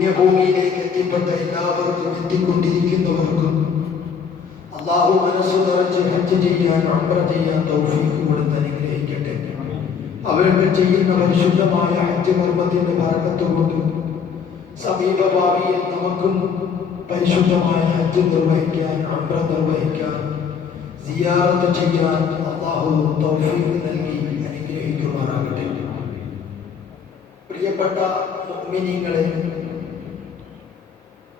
പുണ്യഭൂമിയിലേക്ക് എത്തിപ്പെട്ട എല്ലാവർക്കും എത്തിക്കൊണ്ടിരിക്കുന്നവർക്കും അല്ലാഹു മനസ്സു നിറച്ച് ഹജ്ജ് ചെയ്യാൻ ഉംറ ചെയ്യാൻ തൗഫീഖ് കൊടുത്ത് അനുഗ്രഹിക്കട്ടെ. അവരൊക്കെ ചെയ്യുന്ന പരിശുദ്ധമായ ഹജ്ജ് കർമ്മത്തിന്റെ ബറക്കത്ത് കൊണ്ട് സമീപ ഭാവിയിൽ നമുക്കും പരിശുദ്ധമായ ഹജ്ജ് നിർവഹിക്കാൻ, ഉംറ നിർവഹിക്കാൻ, സിയാറത്ത് ചെയ്യാൻ അല്ലാഹു തൗഫീഖ് നൽകി അനുഗ്രഹിക്കുമാറാകട്ടെ. പ്രിയപ്പെട്ട മുഅ്മിനീങ്ങളെ,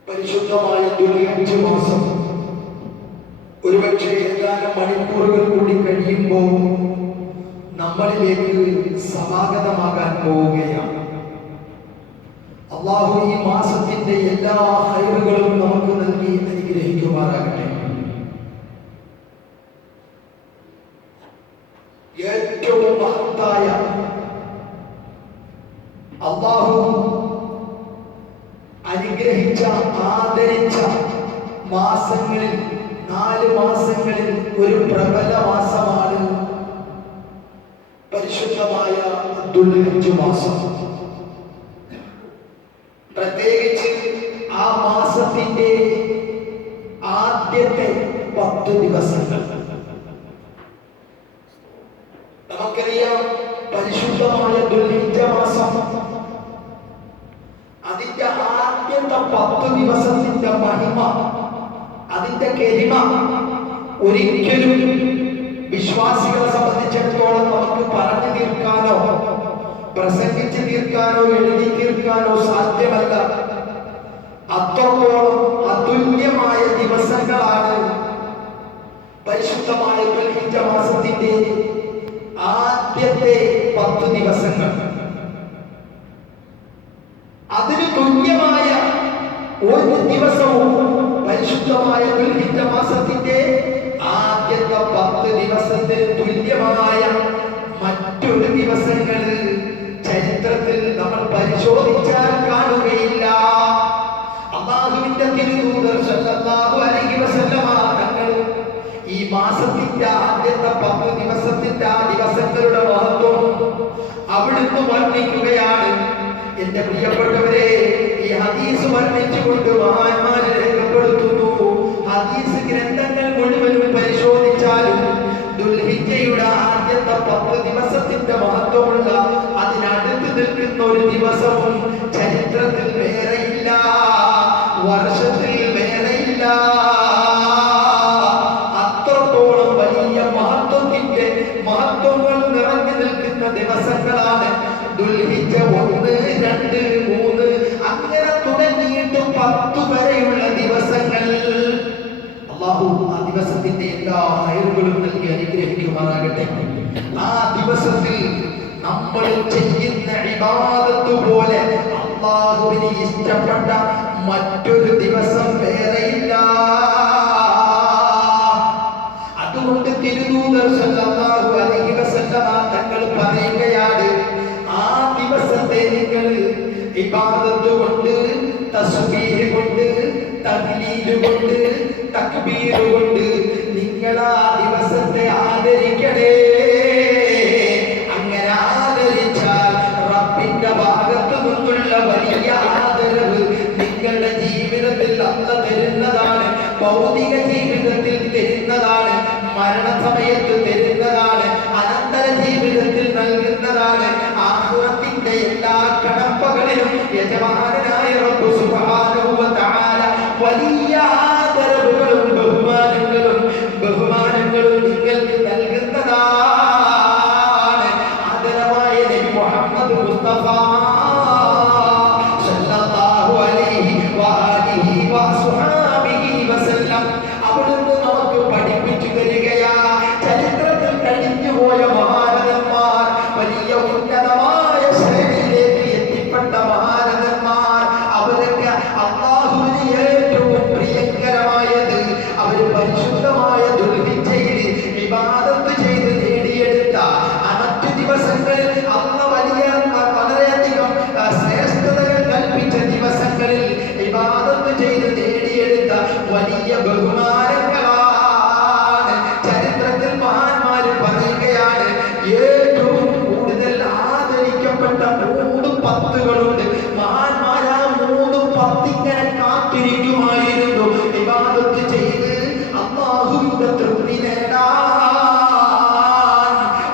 പരിശുദ്ധമായ ദുൽഹിജ്ജ് മാസം ഒരുപക്ഷെ ഏതാനും മണിക്കൂറുകൾ കൂടി കഴിയുമ്പോൾ നമ്മളിലേക്ക് സമാഗതമാകാൻ പോവുകയാണ്. അല്ലാഹു ഈ മാസത്തിന്റെ എല്ലാ ഹൈറുകളും നമുക്ക് നൽകി അനുഗ്രഹിക്കുമാറാകട്ടെ. ഏറ്റവും മഹത്തായ അല്ലാഹു അനുഗ്രഹിച്ച, ആദരിച്ച മാസങ്ങളിൽ 4 മാസങ്ങളിൽ ഒരു പ്രബല മാസമാണ് പരിശുദ്ധമായ ദുൽഹിജ്ജ് മാസം. പ്രത്യേകിച്ച് ആ മാസത്തിന്റെ ആദ്യത്തെ 10 ദിവസങ്ങൾ നമുക്കറിയാം. പരിശുദ്ധമായ ദുൽഹിജ്ജ് മാസം അതിന്റെ ആദ്യത്തെ 10 ദിവസത്തിന്റെ മഹിമ, അതിന്റെ ഗരിമ ഒരിക്കലും വിശ്വാസികളെ സംബന്ധിച്ചിടത്തോളം നമുക്ക് പറഞ്ഞു തീർക്കാനോ പ്രസംഗിച്ച് തീർക്കാനോ എഴുതി തീർക്കാനോ സാധ്യമല്ല. അത്രത്തോളം അതുല്യമായ ദിവസങ്ങളാണ് പരിശുദ്ധമായ ദുൽഹിജ്ജ് മാസത്തിന്റെ ആദ്യത്തെ 10 ദിവസങ്ങൾ. അതിന് തുല്യമായ ഒരു ദിവസവും പരിശുദ്ധമായ ദുൽഹിജ്ജ് മാസത്തിന്റെ ആദ്യത്തെ 10 ദിവസത്തിന് തുല്യമായ മറ്റൊരു ദിവസങ്ങൾ ചരിത്രത്തിൽ നമ്മൾ പരിശോധിച്ചാൽ കാണുകയില്ല. അല്ലാഹുവിന്റെ തിരുദൂതർ സല്ലല്ലാഹു അലൈഹി വസല്ലമ തങ്ങൾ ഈ മാസത്തിന്റെ ആദ്യത്തെ 10 ദിവസത്തിന്റെ ആ ദിവസങ്ങളുടെ മഹത്വം അവിടുന്ന് വർണ്ണിക്കുകയാണ്. എന്റെ പ്രിയപ്പെട്ടവരെ, ഈ ഹദീസ് വർണ്ണിച്ചുകൊണ്ട് മഹാന്മാർ രേഖപ്പെടുത്തുന്നു. ഹദീസ് ഗ്രന്ഥങ്ങൾ മുഴുവനും പരിശോധിച്ചാലും ദുൽഹിജ്ജയുടെ ആദ്യത്തെ 10 ദിവസത്തിന്റെ മഹത്വമുള്ള അതിനടുത്ത് നിൽക്കുന്ന ഒരു ദിവസവും ചരിത്രത്തിൽ വേറെയില്ല, വർഷത്തിൽ വേറെയില്ല. അത്രത്തോളം വലിയ മഹത്വങ്ങൾ നിറഞ്ഞു നിൽക്കുന്ന ദിവസങ്ങളാണ് ദുൽഹിജ്ജ 1, 2, 3 അങ്ങനെ തുടങ്ങിയിട്ട് 10 വരെയുള്ള ദിവസങ്ങൾ. അല്ലാഹു ആ ദിവസത്തിന്റെ എല്ലാ ഹൈറുകളും നൽകി അനുഗ്രഹിക്കുമാറാകട്ടെ. ആ ദിവസത്തിൽ നമ്മൾ ചെയ്യുന്ന ഇബാദത്ത് പോലെ അല്ലാഹുവിന് ഇഷ്ടപ്പെട്ട മറ്റൊരു ദിവസം വേറെയില്ല. അതുകൊണ്ട് തിരുദൂതർ സല്ലല്ലാഹു അലൈഹി വസല്ലമ തങ്ങൾ പറയുകയാണ്, ആ ദിവസത്തെ നിങ്ങൾ ഇബാദത്ത് കൊണ്ട്, തസ്ബീഹ് കൊണ്ട്, തഹ്ലീൽ കൊണ്ട്, തക്ബീർ കൊണ്ട് നിങ്ങൾ ആ ദിവസത്തെ ആദരിക്കണേ. അങ്ങനെ ആദരിച്ചാൽ റബ്ബിന്റെ ഭാഗത്തു നിന്നുള്ള വലിയ ആദരവ് നിങ്ങളുടെ ജീവിതത്തിൽ അല്ലാഹു തരുന്നതാണ്. ഭൗതിക ജീവിതത്തിൽ തരുന്നതാണ്, മരണസമയത്ത് തരുന്നതാണ്, അനന്തര ജീവിതത്തിൽ നൽകുന്നതാണ്. ആഖിറത്തിന്റെ എല്ലാ കടമ്പകളിലും യജമാനനായ റബ്ബ് സുബ്ഹാനഹു വ തആല വലിയ ആദരവുകളും ബഹുമാനങ്ങളും നിങ്ങൾക്ക് നൽകുന്നതാണ്. ആദരവായ നബി മുഹമ്മദ് മുസ്തഫ സല്ലല്ലാഹു അലൈഹി വആലിഹി വസഹബിഹി വസല്ലം അവിടുന്ന് നമുക്ക് പഠിപ്പിച്ചു തരികയാ. ചരിത്രത്തിൽ കഴിഞ്ഞുപോയ മഹാരഥന്മാർ, വലിയ ഉന്നതമായ ശ്രേണിയിലേക്ക് എത്തിപ്പെട്ട മഹാരഥന്മാർ, അവരെ പത്തിങ്ങനെ കാത്തിരിക്കുമായിരുന്നു ഇബാദത്ത് ചെയ്ത് അല്ലാഹുവിന്റെ തൃപ്തി നേടാൻ.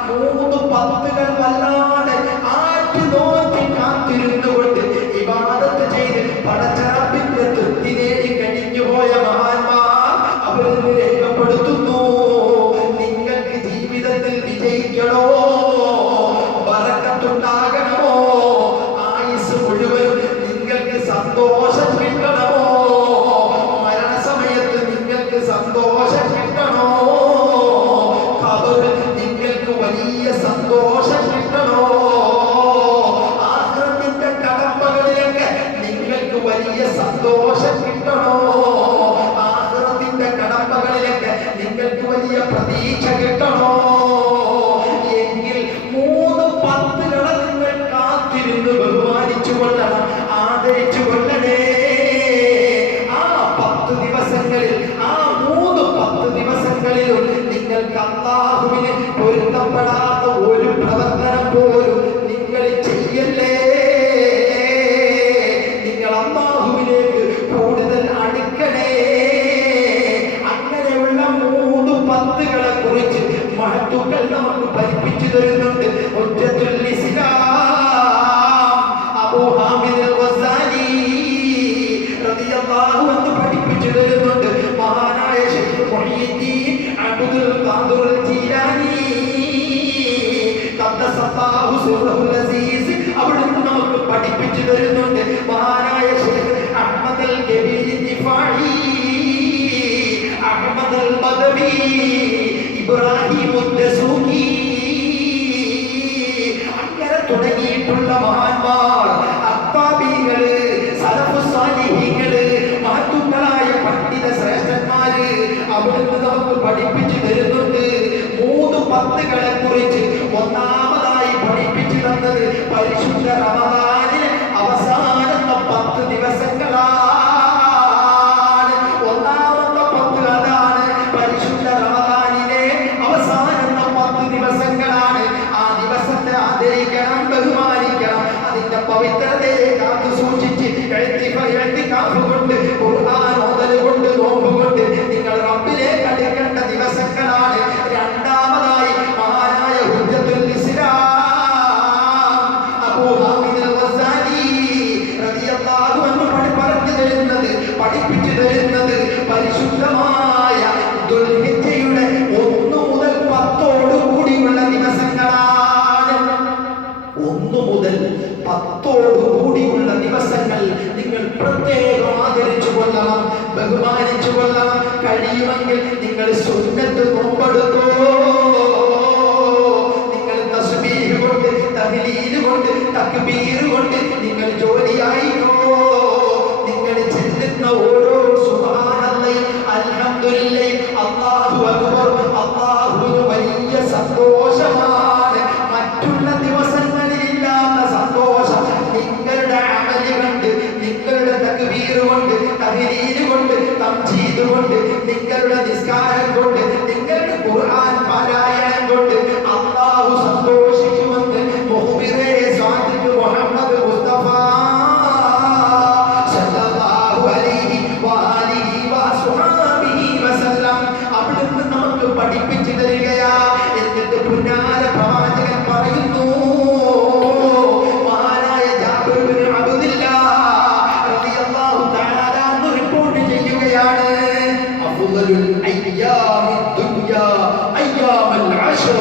3 പത്തുകൾ വല്ലാതെ ആറ്റ് നോക്കി കാത്തിരുന്നുകൊണ്ട് ഇബാദത്ത് ചെയ്ത് പടച്ചറപ്പിന്റെ തൃപ്തി നേടി കഴിഞ്ഞുപോയ മഹാന്മാർ അവർ രേഖപ്പെടുത്തുന്നു, നിങ്ങൾക്ക് ജീവിതത്തിൽ വിജയിക്കണോ, ബറക്കത്തുണ്ടാകണമോ, ആയുസ് മുഴുവൻ നിങ്ങൾക്ക് സന്തോഷം കിട്ടണമോ, മരണസമയത്ത് നിങ്ങൾക്ക് സന്തോഷം കിട്ടണോ, ഖബറിൽ നിങ്ങൾക്ക് വലിയ സന്തോഷം കിട്ടണോ, ആഖിറത്തിന്റെ കടമ്പകളിലൊക്കെ നിങ്ങൾക്ക് വലിയ സന്തോഷം കിട്ടണോ, ആഖിറത്തിന്റെ കടമ്പകളിലൊക്കെ നിങ്ങൾക്ക് വലിയ പ്രതീക്ഷ കിട്ടണോ എങ്കിൽ 3 പത്തുകളെ നിങ്ങൾ കാത്തിരുന്ന് ബഹുമാനിച്ചു കൊള്ളണം, ആദരിച്ചു കൊള്ളണേ. ആ 10 ദിവസങ്ങളിൽ, ആ 10 ദിവസങ്ങളിലും നിങ്ങൾക്ക് അല്ലാഹുവിന് പൊരുത്തപ്പെടാത്ത ഒരു പ്രവർത്തനം പോലും നിങ്ങൾ ചെയ്യല്ലേ. നിങ്ങൾ അല്ലാഹുവിലേക്ക് കൂടുതൽ അടുക്കണേ. അങ്ങനെയുള്ള 3 പത്തുകളെ കുറിച്ച് മഹത്തുക്കൾ നമുക്ക് പഠിപ്പിച്ചു തരുന്നുണ്ട്. ഹുജ്ജത്തുൽ ഇസ്ലാം അബൂ ഹാമിദ് അൽ ഗസാലി റളിയല്ലാഹു അൻഹു പഠിപ്പിച്ചു തരുന്നുണ്ട്. മഹാനായ ശൈഖ് മുഹയ്യിദ്ദീൻ അബ്ദുൽ ഖാദിർ അൽ ജീലാനി ഖദ്ദസല്ലാഹു സിർറഹുൽ അസീസ് അവിടുന്ന് നമുക്ക് പഠിപ്പിച്ചു തരുന്നുണ്ട്. മഹാനായ ശൈഖ് അഹ്മദ് അൽ കബീർ ദിഫാഇ, അഹ്മദ് അൽ ബദവി, ഇബ്രാഹിം ഉദ്ദസൂഖി, അങ്ങനെ തുടങ്ങിയിട്ടുള്ള മഹാന്മാർ, അത്താബികള്, സലഫു സാലിഹീങ്ങള്, മഹത്തുക്കളായ പണ്ഡിത ശ്രേഷ്ഠന്മാര് അവിടുന്ന് നമുക്ക് പഠിപ്പിച്ചു തരുന്നുണ്ട്. 3 പത്തുകളെ കുറിച്ച് ഒന്നാമതായി പഠിപ്പിച്ചു തന്നത് പരിശുദ്ധ റമദാനിലെ അവസാനത്തെ 10 ദിവസങ്ങളാണ്. ഒന്നാമത്തെ 10 അതാണ്. പരിശുദ്ധ റമദാനിലെ അവസാനത്തെ 10 ദിവസങ്ങളാണ്. ആ ദിവസത്തെ ആദരിക്കണം, ബഹുമാനിക്കണം, അതിന്റെ പവിത്രതയെ കാത്തു സൂക്ഷിച്ച് ഇഅ്തികാഫ് കൊണ്ട്, ഖുർആൻ ഓതൽ കൊണ്ട്, നോമ്പ് കൊണ്ട് നിങ്ങൾ റബ്ബിലേക്ക് അടുക്കേണ്ട ദിവസങ്ങളാണ്. രണ്ടാമതായി മഹാനായ ഹുജ്ജത്തുൽ ഇസ്ലാം അബൂ ഹാമിദ് അൽ ഗസാലി റളിയല്ലാഹു അൻഹു പറഞ്ഞു തരുന്നത്, പഠിപ്പിച്ചു തരുന്നത് പരിശുദ്ധമായ ദുൽഹിജ്ജയുടെ 1 മുതൽ 10 കൂടിയുള്ള ദിവസങ്ങളാണ്. 1 മുതൽ 10 കൂടിയുള്ള ദിവസങ്ങൾ നിങ്ങൾ പ്രത്യേകം ആദരിച്ചു കൊള്ളണം, ബഹുമാനിച്ചു കൊള്ളണം. കഴിയുമെങ്കിൽ നിങ്ങൾ സുന്നത്ത് നോമ്പെടുത്തോ, നിങ്ങൾ തസ്ബീഹ് കൊണ്ട്, തഹ്ലീൽ കൊണ്ട്, തക്ബീർ കൊണ്ട് നിങ്ങൾ ജോലിയായിക്കോ. നിങ്ങൾ ചെല്ലുന്ന ഓരോ സുബ്ഹാനല്ലാഹ്, അൽഹംദുലില്ലാഹ്, അല്ലാഹു അക്ബർ, അല്ലാഹുവിന് വലിയ സന്തോഷമാണ്. മറ്റുള്ള ദിവസങ്ങളിലില്ലാത്ത സന്തോഷം നിങ്ങളുടെ അമല് കൊണ്ട്, നിങ്ങളുടെ തക്ബീർ കൊണ്ട്, തഹ്ലീൽ കൊണ്ട്, തംജീദ് കൊണ്ട്, നിങ്ങളുടെ നിസ്കാരം കൊണ്ട്, നിങ്ങളുടെ ഖുർആൻ പാരായണം കൊണ്ട് അല്ലാഹു സന്തോഷിക്കുമെന്ന് മുഖ്ബിറേ സാദിഖ് മുഹമ്മദ് മുസ്തഫ സല്ലല്ലാഹു അലൈഹി വആലിഹി വസഹബിഹി വസല്ലം അവിടുന്ന് നമുക്ക് പഠിപ്പിച്ചു തരികയാ. എന്നിട്ട് പുന്നാര പ്രവാചകൻ പറയുന്നു, മഹാനായ ജാബിർ ഇബ്നു അബ്ദുല്ലാഹ് റളിയല്ലാഹു തആല അൻഹു റിപ്പോർട്ട് ചെയ്യുകയാണ്, അഫ്ളലുൽ അയ്യാമി ദുനിയാ അയ്യാമുൽ അശ്ർ,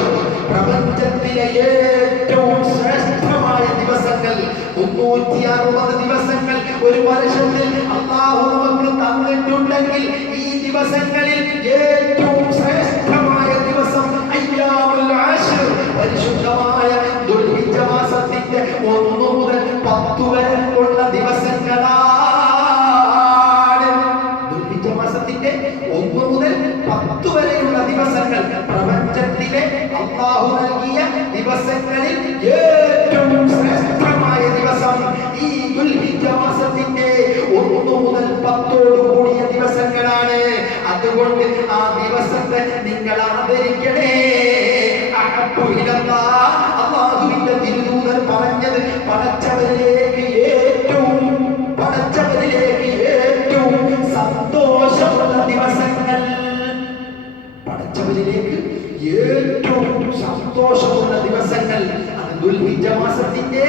പ്രപഞ്ചത്തിലെ ഏറ്റവും ശ്രേഷ്ഠമായ ദിവസങ്ങൾ 360 ദിവസങ്ങൾ ഒരു വർഷത്തിൽ അല്ലാഹു നമുക്ക് തന്നിട്ടുണ്ടെങ്കിൽ ഈ ദിവസങ്ങളിൽ ഏറ്റവും ശ്രേഷ്ഠമായ ദിവസം അയ്യാമുൽ അശ്ർ, പരിശുദ്ധമായ ദുൽഹിജ്ജ മാസത്തിന്റെ 1 മുതൽ 10 വരെ ഉള്ള ദിവസങ്ങളാണ്. ദുൽഹിജ്ജ മാസത്തിന്റെ 1 മുതൽ 10 വരെയുള്ള ദിവസങ്ങൾ പ്രപഞ്ചത്തിലെ അല്ലാഹു നൽകിയ ദിവസങ്ങളിൽ ഏറ്റവും ശ്രേഷ്ഠമായ ദിവസം ഈ ദുൽഹിജ്ജ മാസത്തിന്റെ 1 മുതൽ 10 കൂടിയ ദിവസങ്ങളാണ്. അതുകൊണ്ട് ആ ദിവസത്തെ നിങ്ങൾ ആദരിക്കണേ. അല്ലാഹുവിന്റെ തിരുദൂതൻ പറഞ്ഞത്, പടച്ചവരിലേക്ക് പടച്ചവരിലേക്ക് ഏറ്റവും സന്തോഷമുള്ള ദിവസങ്ങൾ, പടച്ചവരിലേക്ക് ഏറ്റവും സന്തോഷമുള്ള ദിവസങ്ങൾ അത് ദുൽഹിജ്ജ മാസത്തിന്റെ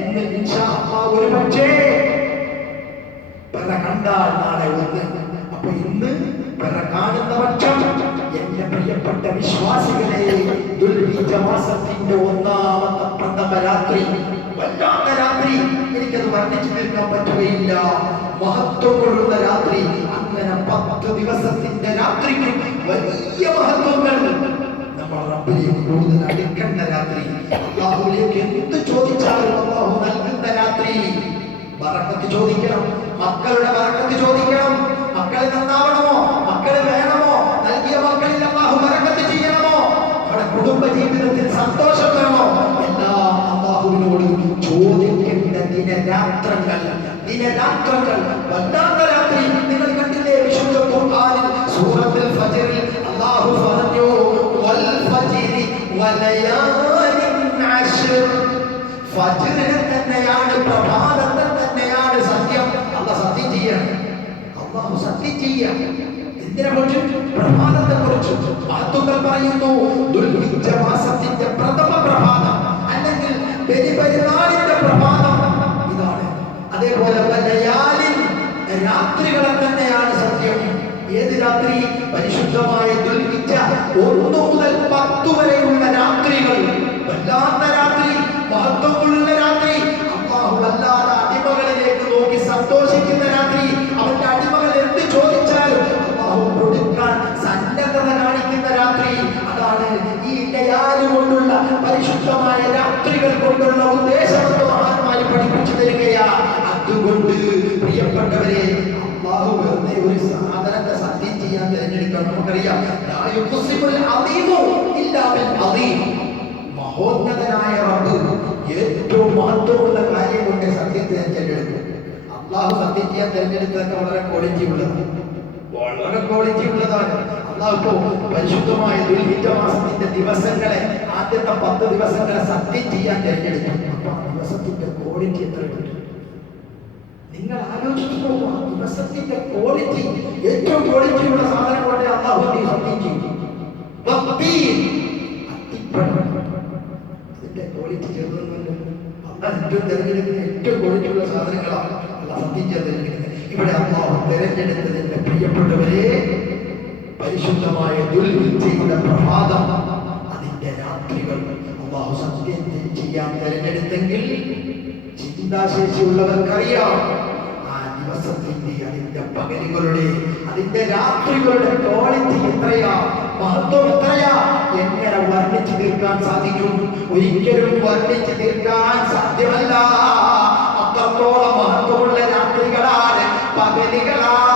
ഇന്ന് ഇൻഷാ അല്ലാഹ് ഒരു പക്ഷേ പിറ കണ്ടാൽ നാളെ ഒന്ന്. അപ്പൊ ഇന്ന് പിറ കാണുന്ന പക്ഷം എന്റെ പ്രിയപ്പെട്ട വിശ്വാസികളെ, ദുൽഹിജ്ജ മാസത്തിന്റെ ഒന്നാമത്തെ പ്രഥമ രാത്രി, വല്ലാത്ത രാത്രി, എനിക്കത് വർണ്ണിച്ചു തീർക്കാൻ പറ്റുകയില്ല. മഹത്വമുള്ള രാത്രി. അങ്ങനെ 10 ദിവസത്തിന്റെ രാത്രിക്ക് വലിയ മഹത്വങ്ങൾ. നമ്മൾ റബ്ബിലേക്ക് കൂടുതൽ അടുക്കേണ്ട രാത്രി, അല്ലാഹുവിലേക്ക് എന്ത് ചോദിച്ചാലും അല്ലാഹു നൽകുന്ന രാത്രി. ബറക്കത്ത് ചോദിക്കണം, മക്കളുടെ ബറക്കത്ത് ചോദിക്കണം. മക്കളെ നന്നാവണമോ, മക്കളെ വേണമോ, നൽകിയ മക്കളിൽ അല്ലാഹു ബറക്കത്ത് ചെയ്യണമോ, നമ്മുടെ കുടുംബ ജീവിതത്തിൽ സന്തോഷം വേണോ, എല്ലാം അല്ലാഹുവിനോട് ചോദിക്കേണ്ട ദിനരാത്രങ്ങൾ. വല്ലാത്ത രാത്രി. നിങ്ങൾ കണ്ടില്ലേ വിശുദ്ധ ഖുർആനിൽ സൂറത്തുൽ ഫജ്റിൽ അല്ലാഹു പറഞ്ഞു വൽ ഫജ്രി വലയാലിൻ അശ്ർ. ഫജ്റിനെ തന്നെയാണ്, പ്രഭാതത്തെ തന്നെയാണ് സത്യം. അല്ലാഹു സത്യം ചെയ്യാണ്. അല്ലാഹു സത്യം ചെയ്യാണ്. എന്തിനെ കുറിച്ച്? പ്രഭാതത്തെ കുറിച്ച്. മഹത്തുക്കൾ പറയുന്നു ദുൽഹിജ്ജ മാസത്തിന്റെ പ്രഥമ പ്രഭാതം അല്ലെങ്കിൽ ബലിപെരുന്നാളിന്റെ പ്രഭാതം ഇതാണ്. അതേപോലെ രാത്രികളെ തന്നെയാണ് സത്യം. ഏത് രാത്രി? പരിശുദ്ധമായ ദുൽഹിജ്ജ 1 മുതൽ 10 വരെയുള്ള രാത്രികൾ. വല്ലാത്ത രാത്രി, മഹത്വമുള്ള രാത്രി. അല്ലാഹു അല്ലാതെ അടിമകളിലേക്ക് നോക്കി സന്തോഷിക്കുന്ന രാത്രി. അവന്റെ അടിമകൾ എന്ത് ചോദിച്ചാലും അല്ലാഹു കൊടുക്കാൻ സന്നദ്ധത കാണിക്കുന്ന രാത്രി. അതാണ് ഈ ലയാലി കൊണ്ടുള്ള, പരിശുദ്ധമായ രാത്രികൾ കൊണ്ടുള്ള ഉദ്ദേശമെന്ന് മഹാന്മാര് പഠിപ്പിച്ചു തരികയാ. അതുകൊണ്ട് പ്രിയപ്പെട്ടവരെ, അല്ലാഹു വെറുതെ ഒരു സാധനത്തെ സത്യം ചെയ്യാൻ തിരഞ്ഞെടുക്കണം. നമുക്കറിയാം മഹോന്നതനായ റബ്ബ് ഏറ്റവും മഹത്വമുള്ള കാര്യം കൊണ്ട് സത്യത്തെ തിരഞ്ഞെടുക്കും. അല്ലാഹു സത്യം ചെയ്യാൻ തിരഞ്ഞെടുത്തതൊക്കെ വളരെ ക്വാളിറ്റി ഉള്ളതാണ്, വളരെ ക്വാളിറ്റി ഉള്ളതാണ്. അല്ലാഹു ഇപ്പോ പരിശുദ്ധമായ ദുൽഹിജ്ജ മാസത്തിന്റെ ദിവസങ്ങളെ, ആദ്യത്തെ 10 ദിവസങ്ങളെ സത്യം ചെയ്യാൻ തിരഞ്ഞെടുക്കും. അപ്പൊ ആ ദിവസത്തിന്റെ ക്വാളിറ്റി എത്രയുണ്ട് നിങ്ങൾ ആലോചിച്ചു നോക്കൂ. ആ ദിവസത്തിന്റെ ക്വാളിറ്റി, ഏറ്റവും ക്വാളിറ്റിയുള്ള സാധനം കൊണ്ട് അല്ലാഹു സത്യം ചെയ്യും. അതിന്റെ ക്വാളിറ്റി ചെറുതൊന്നുമില്ല. അല്ലാഹു ഏറ്റവും തിരഞ്ഞെടുക്കുന്ന ഏറ്റവും ക്വാളിറ്റിയുള്ള സാധനങ്ങളാണ് അല്ലാഹു സത്യം ചെയ്യാൻ തിരഞ്ഞെടുക്കുന്നത്. ഇവിടെ അല്ലാഹു തിരഞ്ഞെടുത്തതിന്റെ പ്രിയപ്പെട്ടവരെ, പരിശുദ്ധമായ ദുൽഹിജ്ജയുടെ പ്രഭാതം, അതിന്റെ രാത്രികൾ അല്ലാഹു സത്യം ചെയ്യാൻ തിരഞ്ഞെടുത്തെങ്കിൽ ചിന്താശേഷിയുള്ളവർക്കറിയാം ആ ദിവസത്തിന്റെ, അതിന്റെ പകലുകളുടെ, അതിന്റെ രാത്രികളുടെ ക്വാളിറ്റി എത്രയാ, മഹത്വം എത്രയാ, എങ്ങനെ വർണ്ണിച്ചു തീർക്കാൻ സാധിക്കും? ഒരിക്കലും വർണ്ണിച്ചു തീർക്കാൻ സാധ്യമല്ല. അത്രത്തോളം മഹത്വമുള്ള രാത്രികളാണ്, പകലുകളാണ്.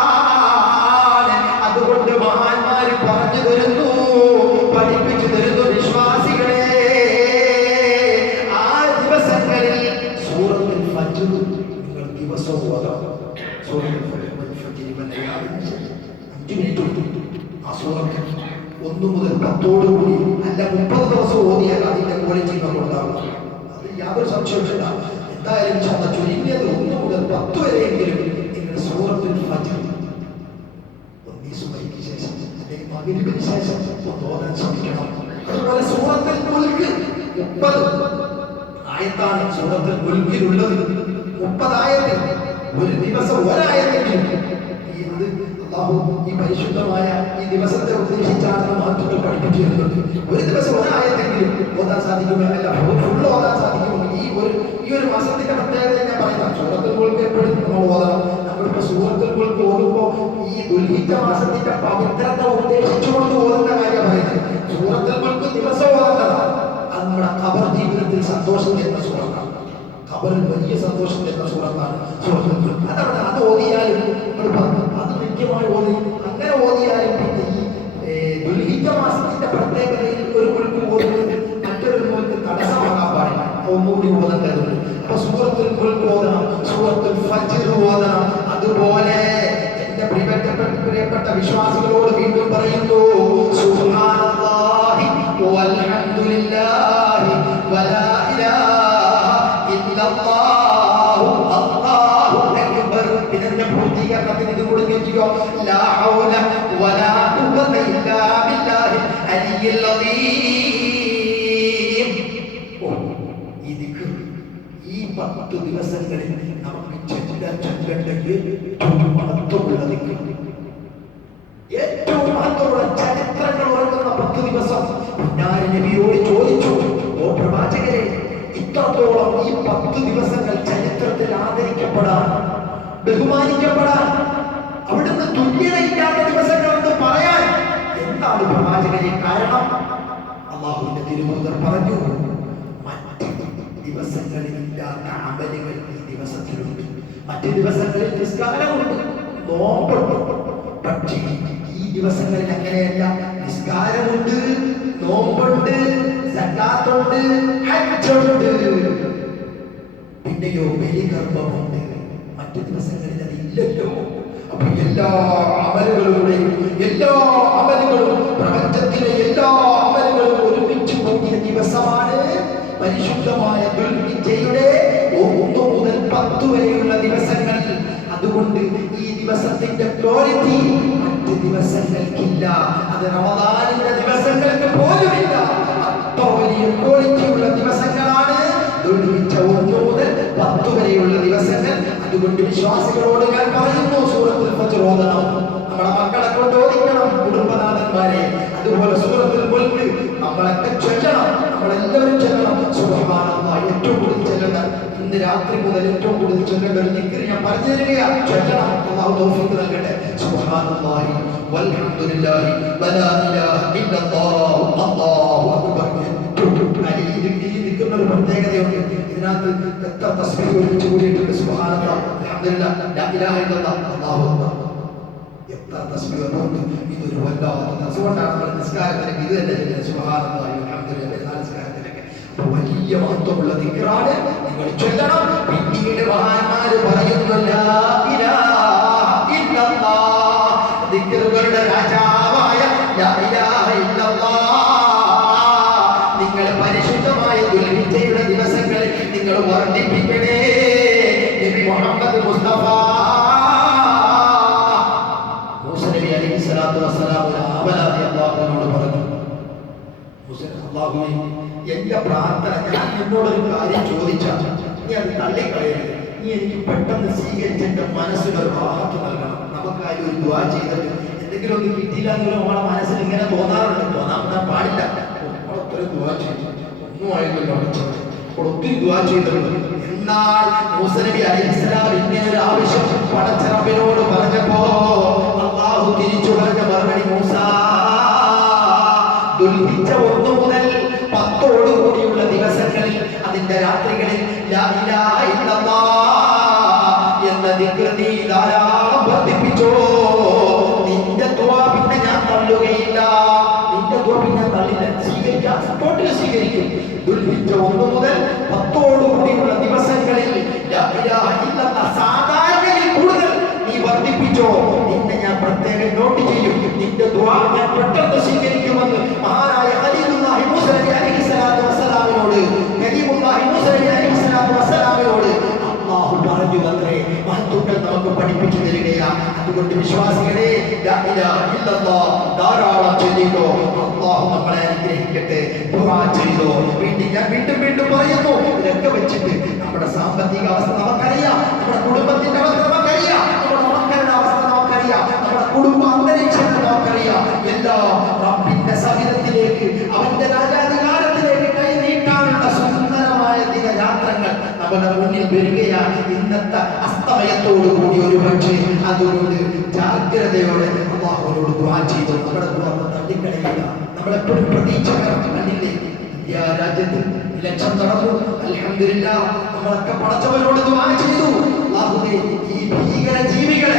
അതുകൊണ്ട് മഹാന്മാര് പറഞ്ഞു തരുന്നു, പഠിപ്പിച്ചു തരുന്നു, വിശ്വാസികളെ, ആ ദിവസങ്ങളിൽ സൂറത്തുൽ ഫജ്ർ നിങ്ങൾ ദിവസവും ഓതാം. സൂറത്തുൽ ഫജ്ർ 5 മിനിറ്റ് ആ സൂറത്ത് 1 മുതൽ 10 കൂടി അല്ല 30 ദിവസം ഓതിയാൽ അതിന്റെ ക്വാളിറ്റി ഉണ്ടാവും. അത് യാതൊരു സംശയമില്ല. എന്തായാലും ചുരുങ്ങിയത് 1 മുതൽ 10 വരെയെങ്കിലും നിങ്ങൾ സൂറത്തുൽ ഫജ്ർ സുബഹിക്ക് ശേഷം അല്ലെങ്കിൽ മഗ്‌രിബിന് ശേഷം ഓതാൻ ശ്രമിക്കണം. അതുപോലെ സൂറത്തുൽ മുൽക്ക് 30 ആയത്താണ് സൂറത്തുൽ മുൽക്കിലുള്ളത്. 30 ആയത്ത്, ഒരു ദിവസം ഒരായത്തെങ്കിലും. അല്ലാഹു ഈ പരിശുദ്ധമായ ഈ ദിവസത്തെ ഉദ്ദേശിച്ചാണ് മഹത്വങ്ങൾ പഠിപ്പിച്ചു തരുന്നത്. ഒരു ദിവസം ഒരായത്തെങ്കിലും ഓതാൻ സാധിക്കുമോ, അല്ല ഫുള്ള് ഓതാൻ സാധിക്കുമോ? ഈ ഒരു മാസത്തിന്റെ പ്രത്യേകത ഞാൻ പറയാം. സൂറത്തുൽ മുൽക്ക് എപ്പോഴും നമ്മൾ ഓതണം. നമ്മളിപ്പോ സൂറത്തുൽ മുൽക്ക് ഓതുമ്പോ ഈ ദുൽഹിജ്ജ മാസത്തിന്റെ പവിത്രത ഉദ്ദേശിച്ചുകൊണ്ട് ഓതുന്ന കാര്യം പറയുന്നത്. സൂറത്തുൽ മുൽക്ക് ദിവസം ഓതേണ്ടതാണ്. അത് നമ്മുടെ ഖബർ ജീവിതത്തിൽ സന്തോഷം തരുന്ന സൂറത്താണ്. ഖബറിൽ വലിയ സന്തോഷം തരുന്ന സൂറത്താണ് സൂറത്തുൽ മുൽക്ക്. അതവിടെ അത് ഓതിയാലും അത് കൃത്യമായി ഓതി, അങ്ങനെ ഓതിയാലും പിന്നെ ഈ ദുൽഹിജ്ജ മാസത്തിന്റെ പ്രത്യേകതയിൽ ഒരു മുൽക്ക് ഓതുന്നത് മറ്റൊരു മുൽക്ക് തടസ്സമാകാൻ പാടില്ല. ഒന്നുകൂടി ഓതേണ്ടതുണ്ട്. അപ്പൊ സൂറത്തുൽ മുൽക്ക് ഓതണം, സൂറത്തുൽ ഫജ്ർ ഓതണം. അതുപോലെ എന്റെ പ്രിയപ്പെട്ട വിശ്വാസികളോട് വീണ്ടും പറയുന്നു, സുബ്ഹാനല്ലാഹി വൽഹംദുലില്ലാഹി വലാ ഇലാഹ ഇല്ലല്ലാഹു അല്ലാഹു അക്ബർ വിശദീകരണത്തിന് ഇത് കൊടുക്കുകയോ ലാ ഹൗല വലാ ഖുവത ഇല്ലാ ബില്ലാഹിൽ അലിയിൽ അദീം. ഈ ദിക്ർ ഈ 10 ദിവസങ്ങളിൽ നമുക്ക് ചൊല്ലേണ്ട ഏറ്റവും മഹത്വമുള്ള ദിക്ർ, ഏറ്റവും മഹത്വമുള്ള ചരിത്രങ്ങൾ ഉറങ്ങുന്ന 10 ദിവസം. ഞാൻ നബിയോട് ചോദിച്ചു, ഓ പ്രവാചകരെ, ഇത്രത്തോളം ഈ 10 ദിവസങ്ങൾ ചരിത്രത്തിൽ ആദരിക്കപ്പെടാൻ, ബഹുമാനിക്കപ്പെടാൻ, അവിടുന്ന് തുല്യതയില്ലാത്ത ദിവസങ്ങളെന്ന് പറയാൻ എന്താണ് പ്രവാചകരെ കാരണം? അല്ലാഹുവിന്റെ തിരുദൂതർ പറഞ്ഞു, മറ്റ് ദിവസങ്ങളിൽ ഇല്ലാത്ത അമലുകൾ ഈ ദിവസത്തിലുണ്ട്. മറ്റ് ദിവസങ്ങളിൽ നിസ്കാരമുണ്ട്, നോമ്പുണ്ട്. പക്ഷേ ഈ ദിവസങ്ങളിൽ അങ്ങനെയല്ല. നിസ്കാരമുണ്ട്, നോമ്പുണ്ട്, സക്കാത്തുണ്ട്, ഹജ്ജുണ്ട്, പിന്നെയോ ബലികർമ്മമുണ്ട്. മറ്റു ദിവസങ്ങളിൽ അതില്ലല്ലോ. അപ്പൊ എല്ലാ അമലുകളുടെയും പ്രപഞ്ചത്തിലെ എല്ലാ അമലുകളും ഒരുമിച്ച് കൂടിയ ദിവസമാണ് പരിശുദ്ധമായ ദുൽഹിജ്ജയുടെ 1 മുതൽ 10 വരെയുള്ള ദിവസങ്ങൾ. അതുകൊണ്ട് ഈ ദിവസത്തിന്റെ ക്വാളിറ്റി മറ്റ് ദിവസങ്ങൾക്കില്ല. അത് റമദാനിന്റെ ദിവസങ്ങൾക്ക് പോലുമില്ല. അത്ര വലിയ ക്വാളിറ്റിയുള്ള ദിവസങ്ങളാണ് ദുൽഹിജ്ജ 1 മുതൽ 10 വരെയുള്ള ദിവസങ്ങൾ. അതുകൊണ്ട് വിശ്വാസികളോട് ഞാൻ പറയുന്നു, സൂറത്തുൽ ഫജ്ർ ഓതണം, നമ്മുടെ മക്കളെ കൊണ്ട് ഓദിക്കണം, കുടുംബനാഥന്മാരെ. അതുപോലെ സൂറത്തുൽ മുൽക്ക് നമ്മളൊക്കെ ചൊല്ലണം, നമ്മളെല്ലാവരും ചൊല്ലണം. സുബ്ഹാനല്ലാഹ്, ഏറ്റവും കൂടുതൽ ചൊല്ലേണ്ട, ഇന്ന് രാത്രി മുതൽ ഏറ്റവും കൂടുതൽ ചൊല്ലേണ്ട ഒരു ദിക്ർ ഞാൻ പറഞ്ഞു തരികയാണ്. ചൊല്ലണം, അല്ലാഹു തൗഫീഖ് നൽകട്ടെ. സുബ്ഹാനല്ലാഹി വൽഹംദുലില്ലാഹി വലാ ഇലാഹ ഇല്ലല്ലാഹു അല്ലാഹു അക്ബർ. ഒരു പ്രത്യേകതയുണ്ട്. ഇതിനകത്ത് എത്ര തസ്ബീഹ് ഒരുമിച്ച് കൂടിയിട്ടുണ്ട്. സുബ്ഹാനല്ലാഹ്, അൽഹംദുലില്ലാഹ്, ലാ ഇലാഹ ഇല്ലല്ലാഹ്, അല്ലാഹു അക്ബർ. എത്ര തസ്ബീഹ് ഉണ്ട്. ഇതൊരു വല്ലാത്ത അതുകൊണ്ടാണ് നമ്മൾ നിസ്കാരത്തിലേക്ക് ഇത് തന്നെ ചെയ്യുന്നത്. സുബ്ഹാനല്ലാഹി അൽഹംദുലില്ലാഹ്, നിസ്കാരത്തിലേക്ക് വലിയ മഹത്വമുള്ള ദിക്റാണ്. നിങ്ങൾ ചൊല്ലണം. പിന്നീട് മഹാന്മാര് പറയുന്നു, ലാ ഇലാഹ ഇല്ലല്ലാഹ്, ദിക്റുകളുടെ രാജാവായ ലാ ഇലാഹ ഇല്ലല്ലാഹ്. നിങ്ങൾ പരിശുദ്ധമായ ദുൽഹിജ്ജയുടെ ദിവസങ്ങളിൽ നിങ്ങൾ വർദ്ധിപ്പിക്കണേ. നബി മുഹമ്മദ് മുസ്തഫ മൂസ നബി അലൈഹിസ്സലാത്തു വസ്സലാം അല്ലാഹുവിനോട് പറഞ്ഞു, അല്ലാഹുവേ, എന്റെ പ്രാർത്ഥന, ഞാൻ നിന്നോടൊരു കാര്യം ചോദിച്ചാൽ നീ അത് തള്ളിക്കളയരുത്. നീ എനിക്ക് പെട്ടെന്ന് സ്വീകരിച്ച് എന്റെ മനസ്സിനൊരു റാഹത്ത് നൽകണം. നമുക്കാരും ഒരു ദുആ ചെയ്തിട്ട് എന്തെങ്കിലും ഒന്ന് കിട്ടിയില്ല എന്നുള്ളത് നമ്മുടെ മനസ്സിൽ ഇങ്ങനെ തോന്നാറുണ്ട്. തോന്നാൻ പാടില്ല. ഒത്തിരി ദുആ ചെയ്തു, ഒന്നും ആയില്ലല്ലോ. ഒത്തിരി ദുആ ചെയ്തിട്ടുണ്ട്. എന്നാൽ മൂസ നബി അലൈഹിസ്സലാം ഇങ്ങനെ ഒരു ആവശ്യം പടച്ച റബ്ബിനോട് പറഞ്ഞപ്പോ അല്ലാഹു തിരിച്ചു പറഞ്ഞ മറുപടി, മൂസ, ദുൽഹിജ്ജ 1 മുതൽ 10 കൂടിയുള്ള ദിവസങ്ങളിൽ, അതിന്റെ രാത്രികളിൽ ലാ ഇലാഹ ഇല്ലല്ലാഹ് എന്ന ദിക്ർ നീ ധാരാളം വർദ്ധിപ്പിച്ചോ. നിന്റെ ദുആ പിന്നെ ഞാൻ തള്ളുകയില്ല. നിന്റെ ദുആ പിന്നെ തള്ളില്ല, സ്വീകരിക്കാം, ടോട്ടലി സ്വീകരിക്കും. ദുൽഹിജ്ജ 1 മുതൽ 10 കൂടിയുള്ള ദിവസങ്ങളിൽ ലാ ഇലാഹ ഇല്ലല്ലാഹ് സാധാരണയിൽ കൂടുതൽ നീ വർദ്ധിപ്പിച്ചോ. നിന്നെ ഞാൻ പ്രത്യേകം നോട്ട് ചെയ്യും. നിന്റെ ദുആ ഞാൻ പെട്ടെന്ന് സ്വീകരിക്കുമെന്ന് മഹാനായ ഖലീലുല്ലാഹി മൂസ നബി അലൈഹിസ്സലാത്തു വസ്സലാമിനോട് അല്ലാഹു പറഞ്ഞു അത്രേ. മഹത്തുക്കൾ നമുക്ക് പഠിപ്പിച്ചു തരികയാണ്. അതുകൊണ്ട് വിശ്വാസികളെ, ലാ ഇലാഹ ഇല്ലല്ലാഹ് ധാരാളം ചൊല്ലിക്കോ. അല്ലാഹു നമ്മളെ അനുഗ്രഹിക്കട്ടെ. ദുആ ചെയ്തോ. ഞാൻ വീണ്ടും പറയുന്നു, ഇതൊക്കെ വെച്ചിട്ട് നമ്മുടെ സാമ്പത്തിക അവസ്ഥ നമുക്കറിയാം, നമ്മുടെ കുടുംബത്തിന്റെ അവസ്ഥ നമുക്കറിയാം, നമ്മുടെ മക്കളുടെ അവസ്ഥ നമുക്കറിയാം, നമ്മുടെ കുടുംബ അന്തരീക്ഷത്തെ നമുക്കറിയാം. എല്ലാം റബ്ബിന്റെ സവിധത്തിലേക്ക്, അവന്റെ രാജാധികാരത്തിലേക്ക് കൈ നീട്ടാനുള്ള സുന്ദരമായ ദിനരാത്രങ്ങൾ നമ്മുടെ മുന്നിൽ വരികയാണ്. ഇന്നത്തെ അസ്തമയത്തോടു കൂടി ഒരു പക്ഷേ അതുകൊണ്ട് ജാഗ്രതയോടെ അല്ലാഹുവിനോട് ദുആ ചെയ്തു. നമ്മുടെ ദുആ തള്ളിക്കളയില്ല. നമ്മളെപ്പോഴും പ്രതീക്ഷ കണ്ടില്ലേ? ഇന്ത്യ രാജ്യത്ത് ഇലക്ഷൻ നടന്നു, അൽഹംദുലില്ലാഹ്. നമ്മളൊക്കെ പടച്ചവനോട് ദുആ ചെയ്തു, അല്ലാഹുവേ, ഈ ഭീകര ജീവികളെ